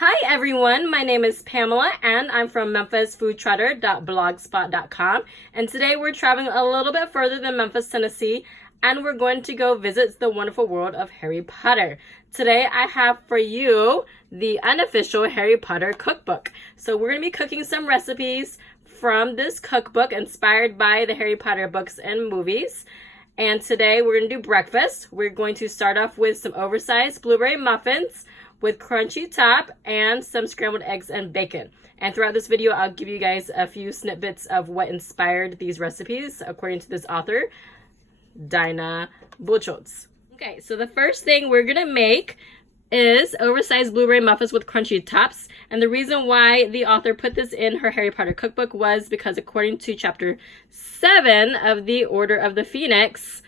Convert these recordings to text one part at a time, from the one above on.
Hi everyone, my name is Pamela and I'm from memphisfoodtrutter.blogspot.com, and today we're traveling a little bit further than Memphis, Tennessee, and we're going to go visit the wonderful world of Harry Potter. Today I have for you the Unofficial Harry Potter Cookbook. So we're going to be cooking some recipes from this cookbook inspired by the Harry Potter books and movies. And today we're going to do breakfast. We're going to start off with some oversized blueberry muffins with crunchy top and some scrambled eggs and bacon. And throughout this video, I'll give you guys a few snippets of what inspired these recipes, according to this author, Dinah Buchholz. Okay, so the first thing we're gonna make is oversized blueberry muffins with crunchy tops. And the reason why the author put this in her Harry Potter cookbook was because according to chapter 7 of the Order of the Phoenix,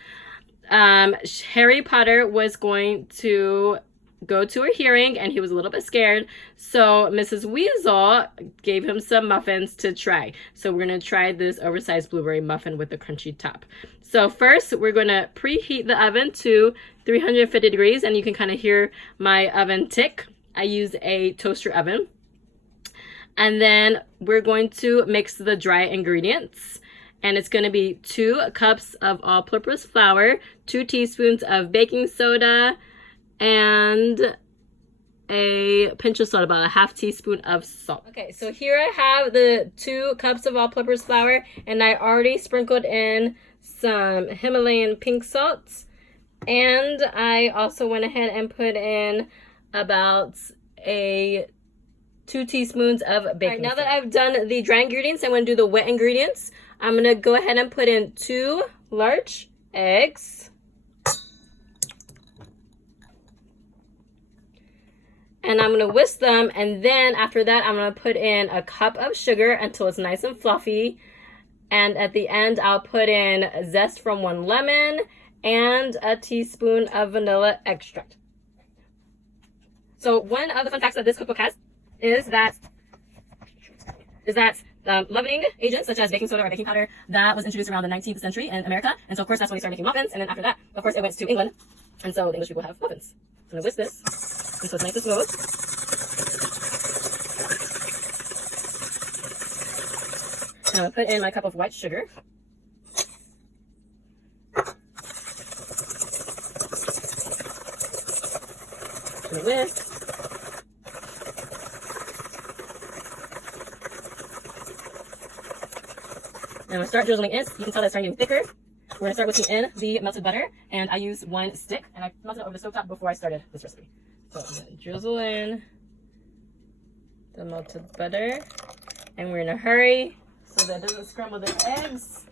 Harry Potter was going to go to a hearing and he was a little bit scared, so Mrs. Weasley gave him some muffins to try. So we're going to try this oversized blueberry muffin with the crunchy top. So first we're going to preheat the oven to 350 degrees, and you can kind of hear my oven tick. I use a toaster oven. And then we're going to mix the dry ingredients, and it's going to be 2 cups of all-purpose flour, 2 teaspoons of baking soda, and a pinch of salt, about a half teaspoon of salt. Okay, so here I have the 2 cups of all-purpose flour, and I already sprinkled in some Himalayan pink salt, and I also went ahead and put in about 2 teaspoons of baking soda. Now that I've done the dry ingredients, I'm going to do the wet ingredients. I'm going to go ahead and put in 2 large eggs. And I'm going to whisk them, and then after that I'm going to put in a cup of sugar until it's nice and fluffy. And at the end I'll put in zest from 1 lemon and a teaspoon of vanilla extract. So one of the fun facts that this cookbook has is that leavening agents such as baking soda or baking powder, that was introduced around the 19th century in America. And so of course that's when they started making muffins, and then after that of course it went to England, and so the English people have muffins. So I'm going to whisk this until it's nice and smooth. And I'm going to put in my cup of white sugar. I'm going to whisk. And I'm going to start drizzling in. You can tell that it's starting to get thicker. We're going to start whisking in the melted butter, and I use 1 stick, and I melted it over the stovetop before I started this recipe. So I'm going to drizzle in the melted butter, and we're in a hurry so that it doesn't scramble the eggs.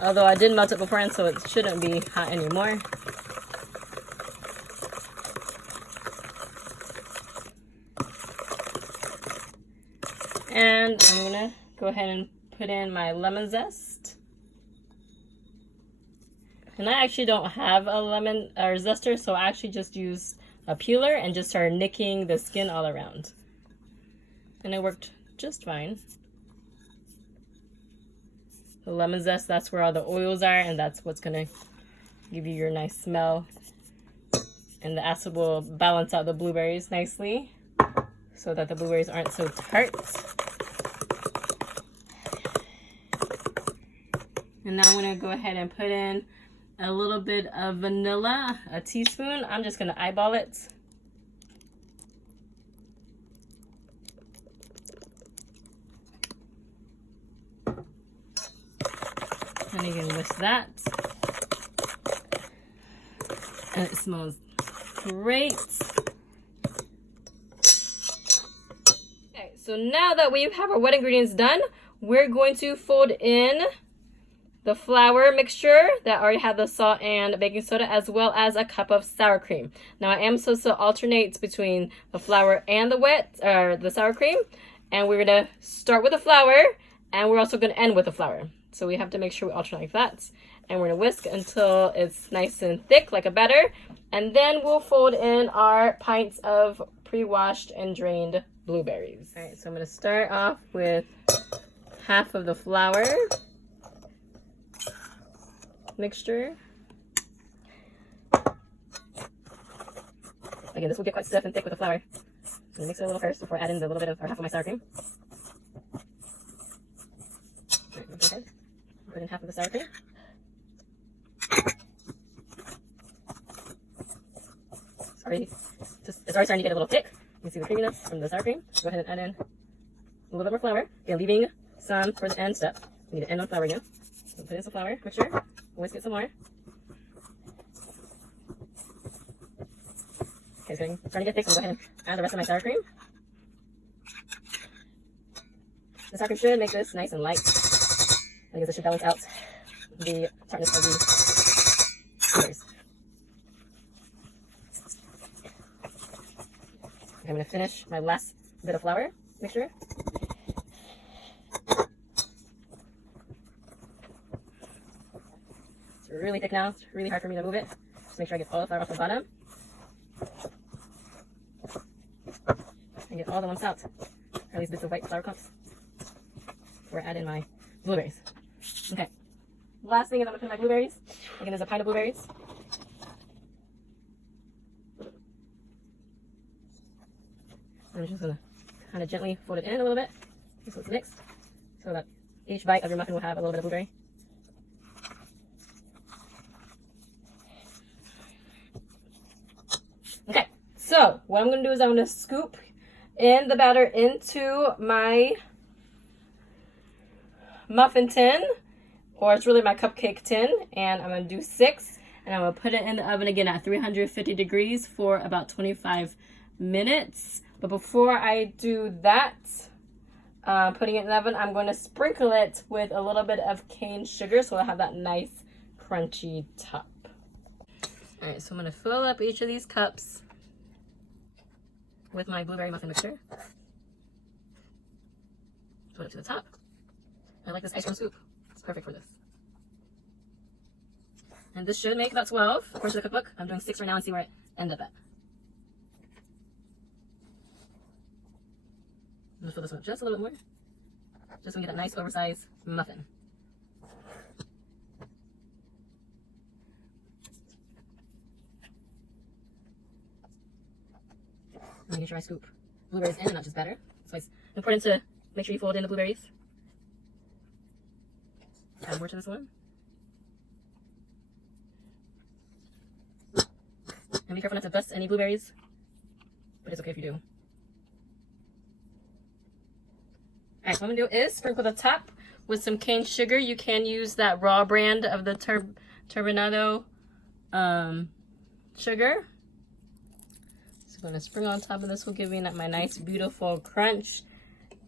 Although I did melt it beforehand, so it shouldn't be hot anymore. And I'm going to go ahead and put in my lemon zest. And I actually don't have a lemon or zester, so I actually just used a peeler and just started nicking the skin all around. And it worked just fine. The lemon zest, that's where all the oils are, and that's what's going to give you your nice smell. And the acid will balance out the blueberries nicely so that the blueberries aren't so tart. And now I'm going to go ahead and put in a little bit of vanilla, a teaspoon. I'm just going to eyeball it. And you can whisk that. And it smells great. Okay, so now that we have our wet ingredients done, we're going to fold in the flour mixture that already had the salt and baking soda, as well as a cup of sour cream. Now I am supposed to alternate between the flour and the sour cream, and we're gonna start with the flour, and we're also gonna end with the flour. So we have to make sure we alternate like that, and we're gonna whisk until it's nice and thick like a batter, and then we'll fold in our pints of pre-washed and drained blueberries. All right, so I'm gonna start off with half of the flour mixture. Again, this will get quite stiff and thick with the flour. I'm gonna mix it a little first before I add in the little bit of, or half of my sour cream. Alright, go ahead. Put in half of the sour cream. It's already starting to get a little thick. You can see the creaminess from the sour cream. Go ahead and add in a little bit more flour. Again, leaving some for the end step. We need to end on flour again. So put in some flour mixture. Whisk it some more. Okay, it's starting to get thick, so I'm going to go ahead and add the rest of my sour cream. The sour cream should make this nice and light. I guess it should balance out the tartness of the blueberries. I'm going to finish my last bit of flour mixture. It's really thick now. It's really hard for me to move it. Just make sure I get all the flour off the bottom. And get all the lumps out. Or these bits of white flour clumps. Before I add in my blueberries. Okay. Last thing is I'm going to put in my blueberries. Again, there's a pint of blueberries. I'm just going to kind of gently fold it in a little bit. So it's mixed. So that each bite of your muffin will have a little bit of blueberry. Okay. So what I'm going to do is I'm going to scoop in the batter into my muffin tin, or it's really my cupcake tin, and I'm going to do 6, and I'm going to put it in the oven again at 350 degrees for about 25 minutes. But before I do that, putting it in the oven, I'm going to sprinkle it with a little bit of cane sugar so it'll have that nice crunchy top. Alright, so I'm going to fill up each of these cups with my blueberry muffin mixture. Put it to the top. I like this ice cream scoop. It's perfect for this. And this should make about 12 according to the cookbook. I'm doing 6 right now and see where I end up at. I'm going to fill this one up just a little bit more. Just so we get a nice oversized muffin. I'm making sure I scoop blueberries in and not just batter. So it's important to make sure you fold in the blueberries. Add more to this one. And be careful not to bust any blueberries, but it's okay if you do. Alright, what I'm going to do is sprinkle the top with some cane sugar. You can use that raw brand of the turbinado sugar. So I'm going to sprinkle on top of this. Will give me my nice, beautiful crunch.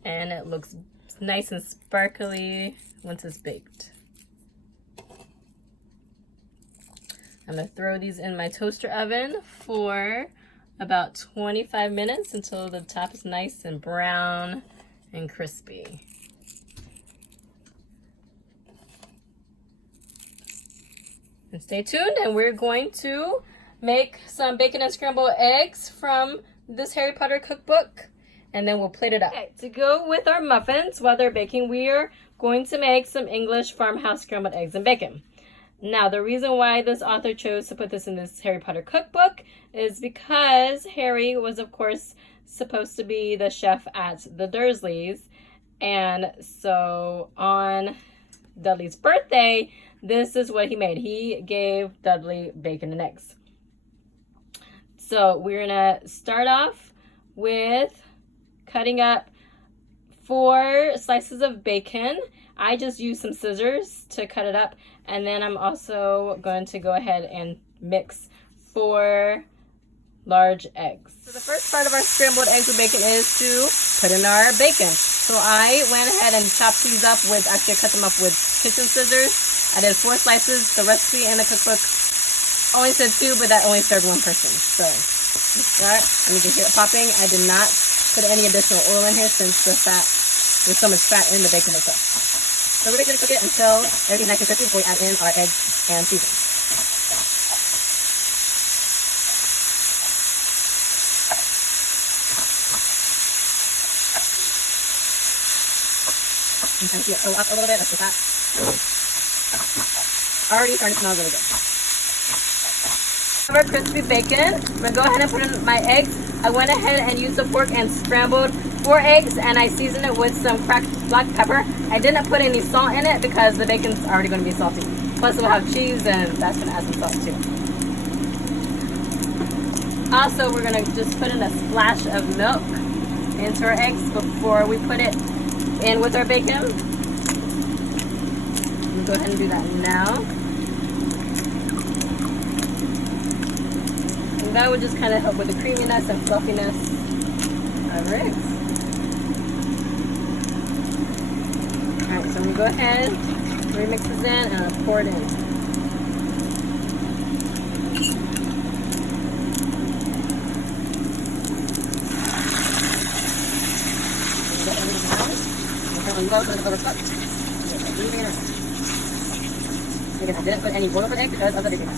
And it looks nice and sparkly once it's baked. I'm going to throw these in my toaster oven for about 25 minutes until the top is nice and brown and crispy. And stay tuned, and we're going to make some bacon and scrambled eggs from this Harry Potter cookbook, and then we'll plate it up. Okay, to go with our muffins while they're baking, we are going to make some English farmhouse scrambled eggs and bacon. Now, the reason why this author chose to put this in this Harry Potter cookbook is because Harry was, of course, supposed to be the chef at the Dursleys. And so on Dudley's birthday, this is what he made. He gave Dudley bacon and eggs. So we're going to start off with cutting up 4 slices of bacon. I just used some scissors to cut it up. And then I'm also going to go ahead and mix 4 large eggs. So the first part of our scrambled eggs with bacon is to put in our bacon. So I went ahead and chopped these up with, actually I cut them up with kitchen scissors. I did 4 slices. The recipe in the cookbook only said 2, but that only served 1 person. So let's start, and you can hear it popping. I did not put any additional oil in here since there's so much fat in the bacon itself. So we're going to cook it until everything's nice and crispy before we add in our eggs and seasoning. You can see it go up a little bit. That's the fat. Already starting to smell really good. Our crispy bacon. I'm gonna go ahead and put in my eggs. I went ahead and used the fork and scrambled 4 eggs, and I seasoned it with some cracked black pepper. I didn't put any salt in it because the bacon's already going to be salty. Plus we'll have cheese, and that's going to add some salt too. Also, we're going to just put in a splash of milk into our eggs before we put it in with our bacon. We'll go ahead and do that now. And that would just kind of help with the creaminess and fluffiness of our eggs. Alright, so I'm going to go ahead, remix this in, and I'll pour it in. Low so it's overcooked. Again, I didn't put any boil over the egg because of the bacon.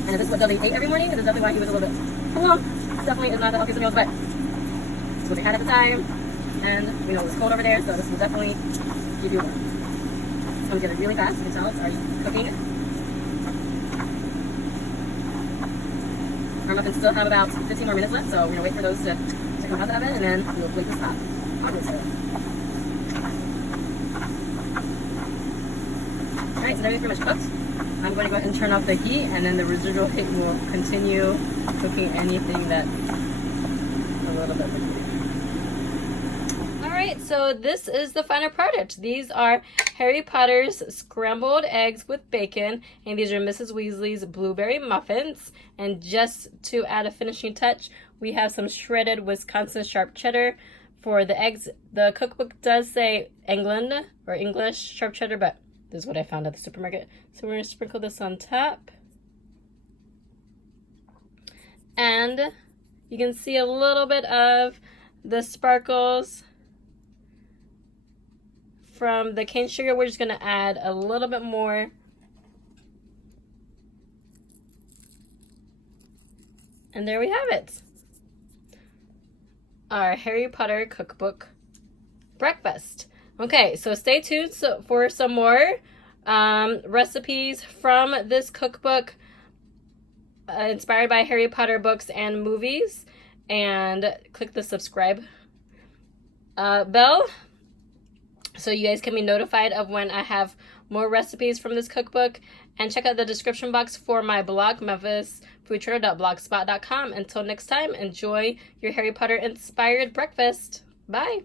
And if this is what Dudley ate every morning, this is definitely why he was a little bit full. Definitely is not the healthiest meals, but it's what they had at the time. And we know it was cold over there, so this will definitely give you a warm. I'm going to get it really fast. You can tell it's already cooking. Our muffins still have about 15 more minutes left, so we're going to wait for those to come out the oven, and then we'll flake this top on this stove. Alright, so now it's pretty much cooked. I'm going to go ahead and turn off the heat, and then the residual heat will continue cooking anything that's a little bit liquid. Alright, so this is the final product. These are Harry Potter's scrambled eggs with bacon, and these are Mrs. Weasley's blueberry muffins. And just to add a finishing touch, we have some shredded Wisconsin sharp cheddar for the eggs. The cookbook does say England or English sharp cheddar, but this is what I found at the supermarket. So we're going to sprinkle this on top. And you can see a little bit of the sparkles from the cane sugar. We're just going to add a little bit more. And there we have it. Our Harry Potter Cookbook breakfast. Okay, so stay tuned for some more recipes from this cookbook inspired by Harry Potter books and movies. And click the subscribe bell so you guys can be notified of when I have more recipes from this cookbook. And check out the description box for my blog, memphisfoodturtle.blogspot.com. Until next time, enjoy your Harry Potter inspired breakfast. Bye.